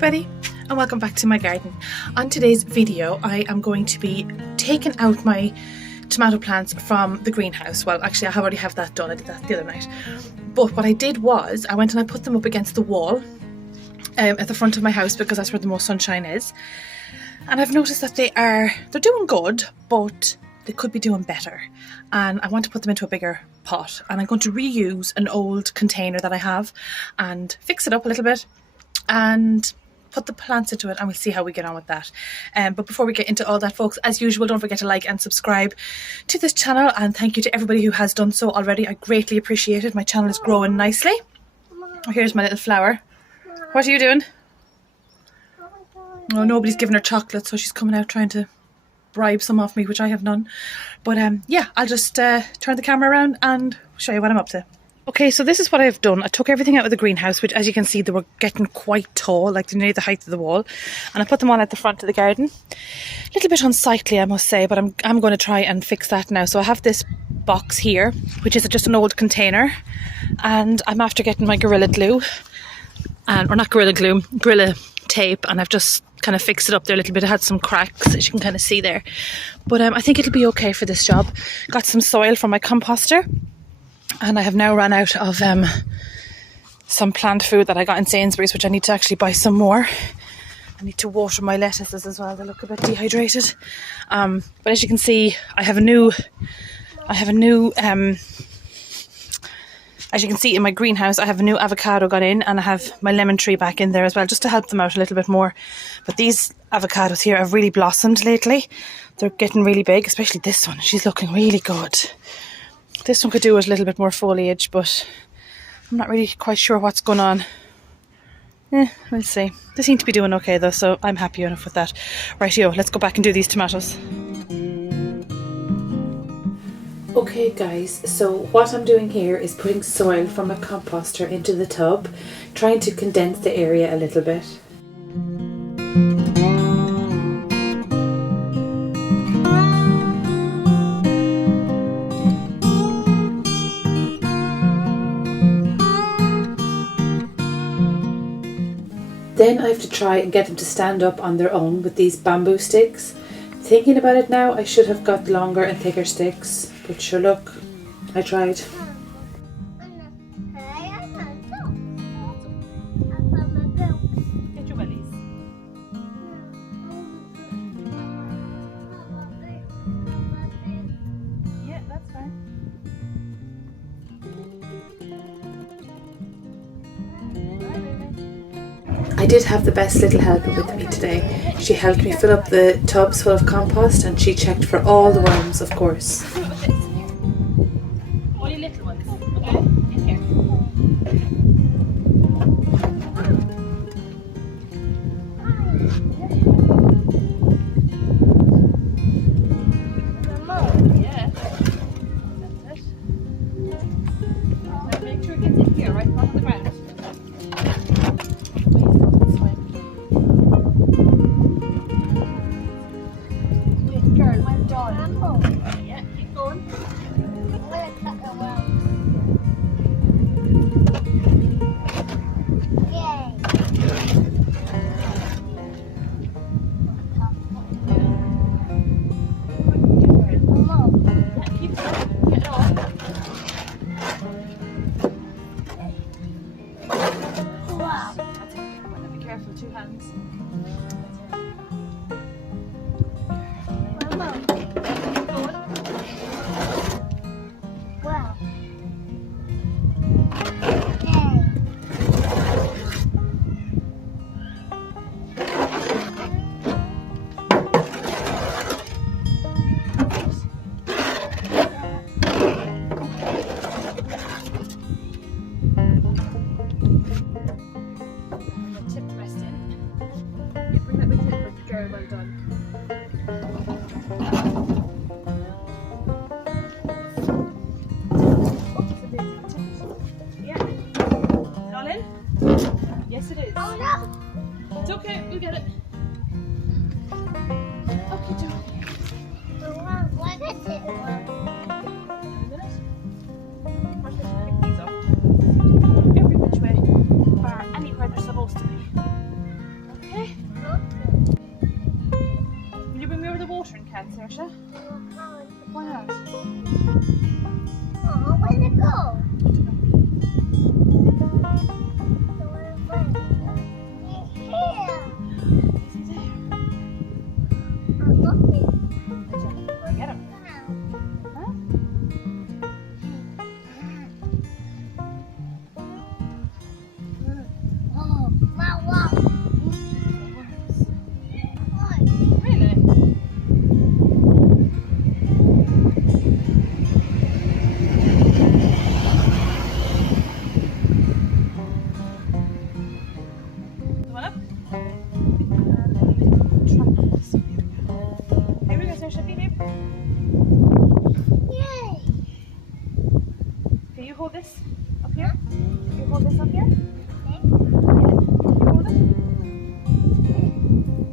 everybody and welcome back to my garden. On today's video I am going to be taking out my tomato plants from the greenhouse. Well, actually I already have that done, I did that the other night. But what I did was I went and I put them up against the wall at the front of my house because that's where the most sunshine is. And I've noticed that they're doing good, but they could be doing better. And I want to put them into a bigger pot, and I'm going to reuse an old container that I have and fix it up a little bit and put the plants into it, and we'll see how we get on with that. But before we get into all that, folks, as usual, don't forget to like and subscribe to this channel, and thank you to everybody who has done so already. I greatly appreciate it. My channel is growing nicely. Oh, here's my little flower. What are you doing? Oh, nobody's giving her chocolate, so she's coming out trying to bribe some off me, which I have none. But yeah, I'll just turn the camera around and show you what I'm up to. Okay, so this is what I've done. I took everything out of the greenhouse, which as you can see, they were getting quite tall, like they're near the height of the wall. And I put them on at the front of the garden. A little bit unsightly, I must say, but I'm going to try and fix that now. So I have this box here, which is just an old container. And I'm after getting my Gorilla Glue, or not Gorilla Glue, Gorilla Tape, and I've just kind of fixed it up there a little bit. It had some cracks, as you can kind of see there. But I think it'll be okay for this job. Got some soil from my composter. And I have now run out of some plant food that I got in Sainsbury's, which I need to actually buy some more. I need to water my lettuces as well. They look a bit dehydrated. But as you can see, as you can see in my greenhouse, I have a new avocado gone in, and I have my lemon tree back in there as well, just to help them out a little bit more. But these avocados here have really blossomed lately. They're getting really big, especially this one. She's looking really good. This one could do with a little bit more foliage, but I'm not really quite sure what's going on. We'll see. They seem to be doing okay though, so I'm happy enough with that. Rightio, let's go back and do these tomatoes. Okay guys, so what I'm doing here is putting soil from a composter into the tub, trying to condense the area a little bit. Then I have to try and get them to stand up on their own with these bamboo sticks. Thinking about it now, I should have got longer and thicker sticks, but sure, look, I tried. Get your wellies. Yeah, that's fine. I did have the best little helper with me today. She helped me fill up the tubs full of compost, and she checked for all the worms, of course. Only little ones, okay? In here. Yeah. That's it. Now make sure it gets in here, right on the ground. Yeah, keep going. Be careful, 2 hands. Well done. Yeah. Is it all in? Yes, it is. Oh no! It's okay, we'll get it. Okay, do it. Look at it. Every which way, bar anywhere they're supposed to be. hold this up here? You hold this up here? Okay. You hold it?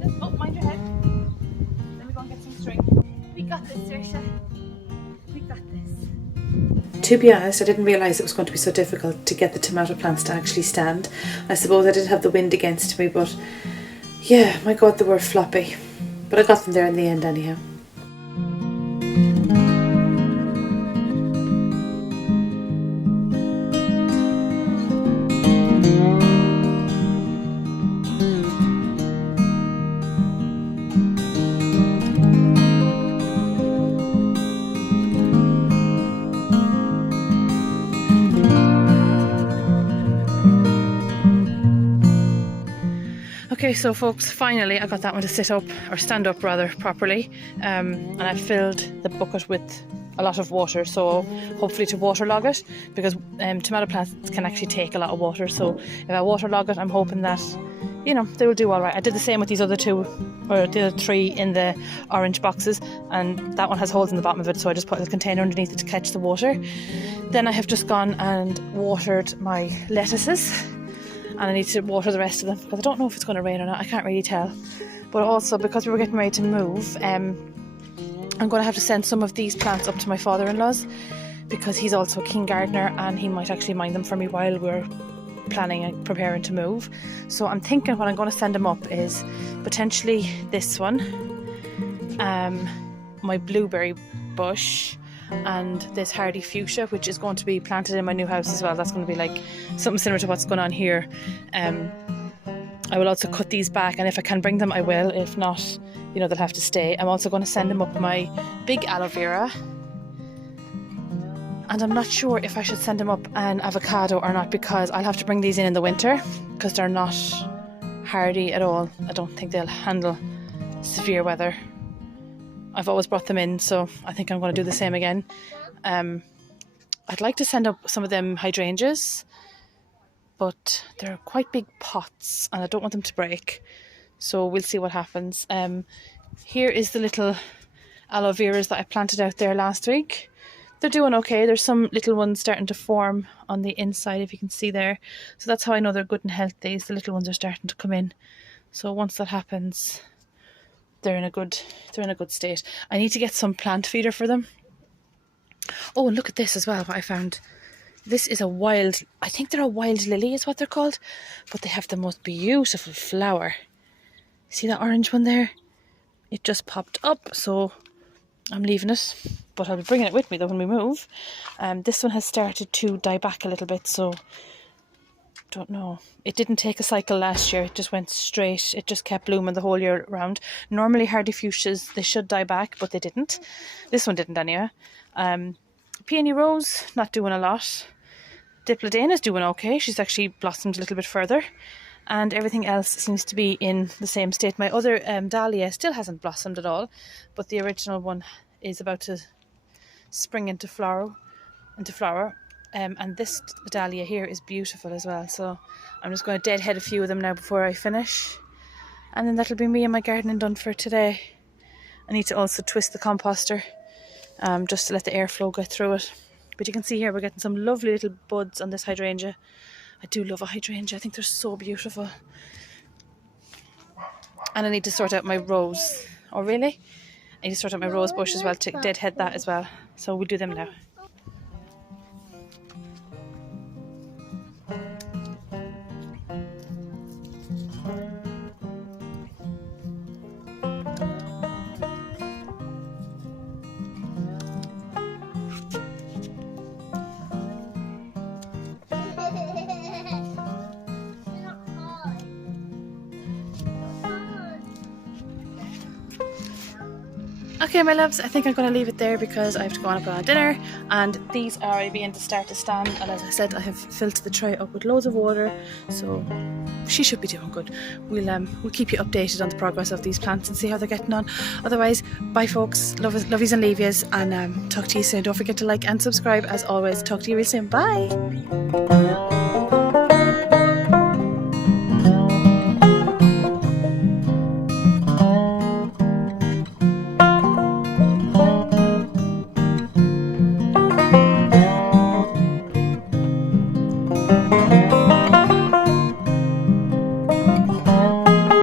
This, oh, mind your head. Then we go and get some string. We got this, Saoirse. We got this. To be honest, I didn't realise it was going to be so difficult to get the tomato plants to actually stand. I suppose I did have the wind against me, but yeah, my God, they were floppy. But I got them there in the end anyhow. Okay, so folks, finally I got that one to sit up, or stand up rather, properly, and I filled the bucket with a lot of water, so hopefully to waterlog it, because tomato plants can actually take a lot of water, so if I waterlog it, I'm hoping that, you know, they will do alright. I did the same with these other two, or the other three in the orange boxes, and that one has holes in the bottom of it, so I just put a container underneath it to catch the water. Then I have just gone and watered my lettuces, and I need to water the rest of them because I don't know if it's going to rain or not. I can't really tell. But also, because we were getting ready to move, I'm going to have to send some of these plants up to my father-in-law's, because he's also a king gardener and he might actually mind them for me while we're planning and preparing to move. So I'm thinking what I'm going to send him up is potentially this one, my blueberry bush, and this hardy fuchsia, which is going to be planted in my new house as well. That's going to be like something similar to what's going on here. I will also cut these back, and if I can bring them I will. If not, you know, they'll have to stay. I'm also going to send them up my big aloe vera, and I'm not sure if I should send them up an avocado or not, because I'll have to bring these in the winter because they're not hardy at all. I don't think they'll handle severe weather. I've always brought them in, so I think I'm going to do the same again. I'd like to send up some of them hydrangeas, but they're quite big pots and I don't want them to break, so we'll see what happens. Here is the little aloe veras that I planted out there last week. They're doing okay. There's some little ones starting to form on the inside, if you can see there. So that's how I know they're good and healthy. The little ones are starting to come in. So once that happens, they're in a good state. I need to get some plant feeder for them. Oh, and look at this as well, what I found. This is a wild, I think they're a wild lily is what they're called, but they have the most beautiful flower. See that orange one there? It just popped up, so I'm leaving it, but I'll be bringing it with me though when we move. This one has started to die back a little bit, so don't know. It didn't take a cycle last year. It just went straight. It just kept blooming the whole year round. Normally hardy fuchsias, they should die back, but they didn't. This one didn't anyway. Peony rose, not doing a lot. Diplodena is doing okay. She's actually blossomed a little bit further. And everything else seems to be in the same state. My other dahlia still hasn't blossomed at all, but the original one is about to spring into flower. And this dahlia here is beautiful as well, so I'm just going to deadhead a few of them now before I finish, and then that'll be me and my gardening done for today. I need to also twist the composter just to let the airflow get through it. But you can see here we're getting some lovely little buds on this hydrangea. I do love a hydrangea. I think they're so beautiful. And I need to sort out my rose. Oh really? I need to sort out my rose bush as well to deadhead that as well. So we'll do them now. Okay, my loves, I think I'm going to leave it there because I have to go on up on dinner, and these are beginning to start to stand, and as I said, I have filled the tray up with loads of water, so she should be doing good. We'll keep you updated on the progress of these plants and see how they're getting on. Otherwise, bye folks, lovies and leavies, and talk to you soon. Don't forget to like and subscribe as always. Talk to you real soon. Bye!